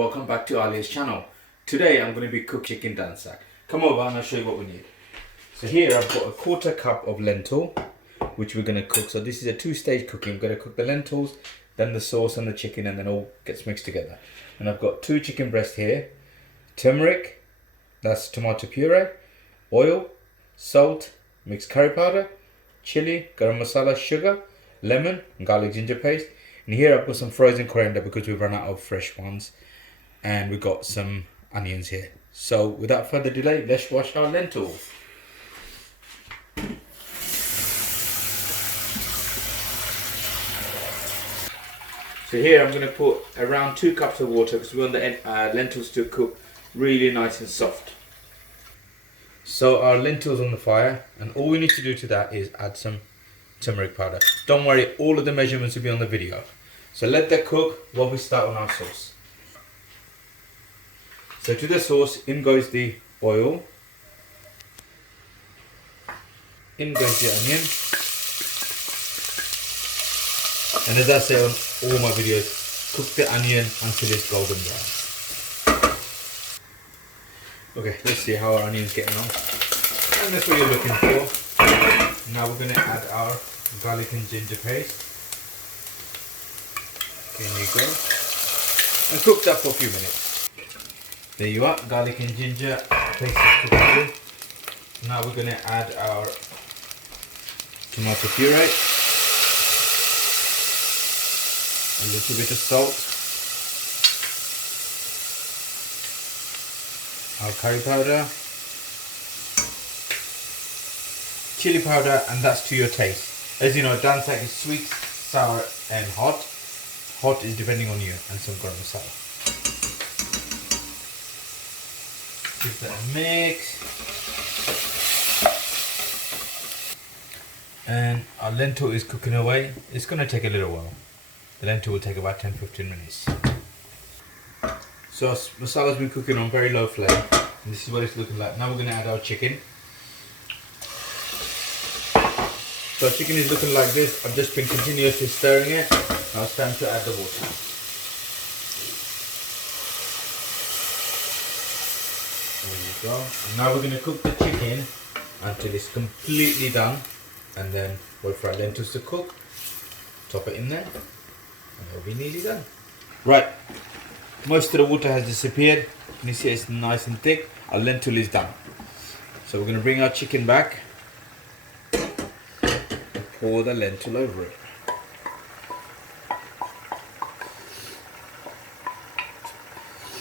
welcome back to Ali's channel. Today I'm going to be cooking chicken dansak. Come over and I'll show you what we need. So here I've got a 1/4 cup of lentil, which we're going to cook. So this is a 2-stage cooking. We're going to cook the lentils, then the sauce and the chicken, and then all gets mixed together. And I've got 2 chicken breasts here, turmeric, that's tomato puree, oil, salt, mixed curry powder, chili, garam masala, sugar, lemon, and garlic ginger paste. And here I've got some frozen coriander because we've run out of fresh ones. And we've got some onions here. So without further delay, let's wash our lentils. So here I'm going to put around 2 cups of water because we want the lentils to cook really nice and soft. So our lentils on the fire, and all we need to do to that is add some turmeric powder. Don't worry, all of the measurements will be on the video. So let that cook while we start on our sauce. So to the sauce, in goes the oil, in goes the onion, and as I say on all my videos, cook the onion until it's golden brown. Okay, let's see how our onion's getting on. And that's what you're looking for. Now we're going to add our garlic and ginger paste. There you go. And cook that for a few minutes. There you are, garlic and ginger paste is cooked. Now we're going to add our tomato puree, a little bit of salt, our curry powder, chili powder, and that's to your taste. As you know, dansak is sweet, sour and hot. Hot is depending on you, and some garam masala. Give that a mix. And our lentil is cooking away. It's going to take a little while. The lentil will take about 10-15 minutes. So our masala's been cooking on very low flame. And this is what it's looking like. Now we're going to add our chicken. So our chicken is looking like this. I've just been continuously stirring it. Now it's time to add the water. There you go. And now we're going to cook the chicken until it's completely done. And then wait for our lentils to cook. Top it in there. And it'll be nearly done. Right. Most of the water has disappeared. You see it's nice and thick. Our lentil is done. So we're going to bring our chicken back. And pour the lentil over it.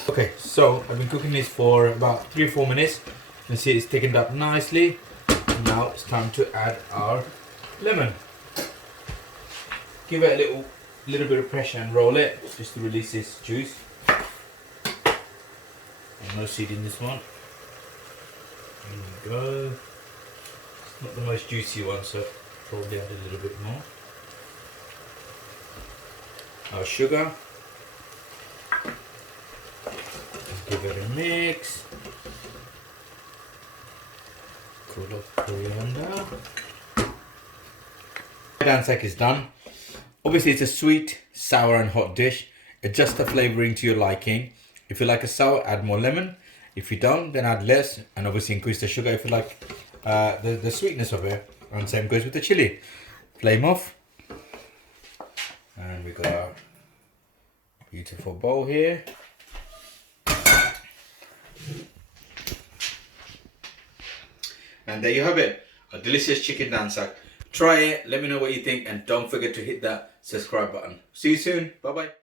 Okay, so I've been cooking this for about 3 or 4 minutes. You can see it's thickened up nicely. Now it's time to add our lemon. Give it a little bit of pressure and roll it just to release this juice. And no seed in this one. There you go. It's not the most juicy one, so probably add a little bit more. Our sugar. Give it a mix. Cool off coriander. Dansak is done. Obviously it's a sweet, sour and hot dish. Adjust the flavouring to your liking. If you like a sour, add more lemon. If you don't, then add less. And obviously increase the sugar if you like the sweetness of it. And same goes with the chili. Flame off. And we got our beautiful bowl here. And there you have it, a delicious chicken dansak. Try it, let me know what you think, and don't forget to hit that subscribe button. See you soon, bye bye.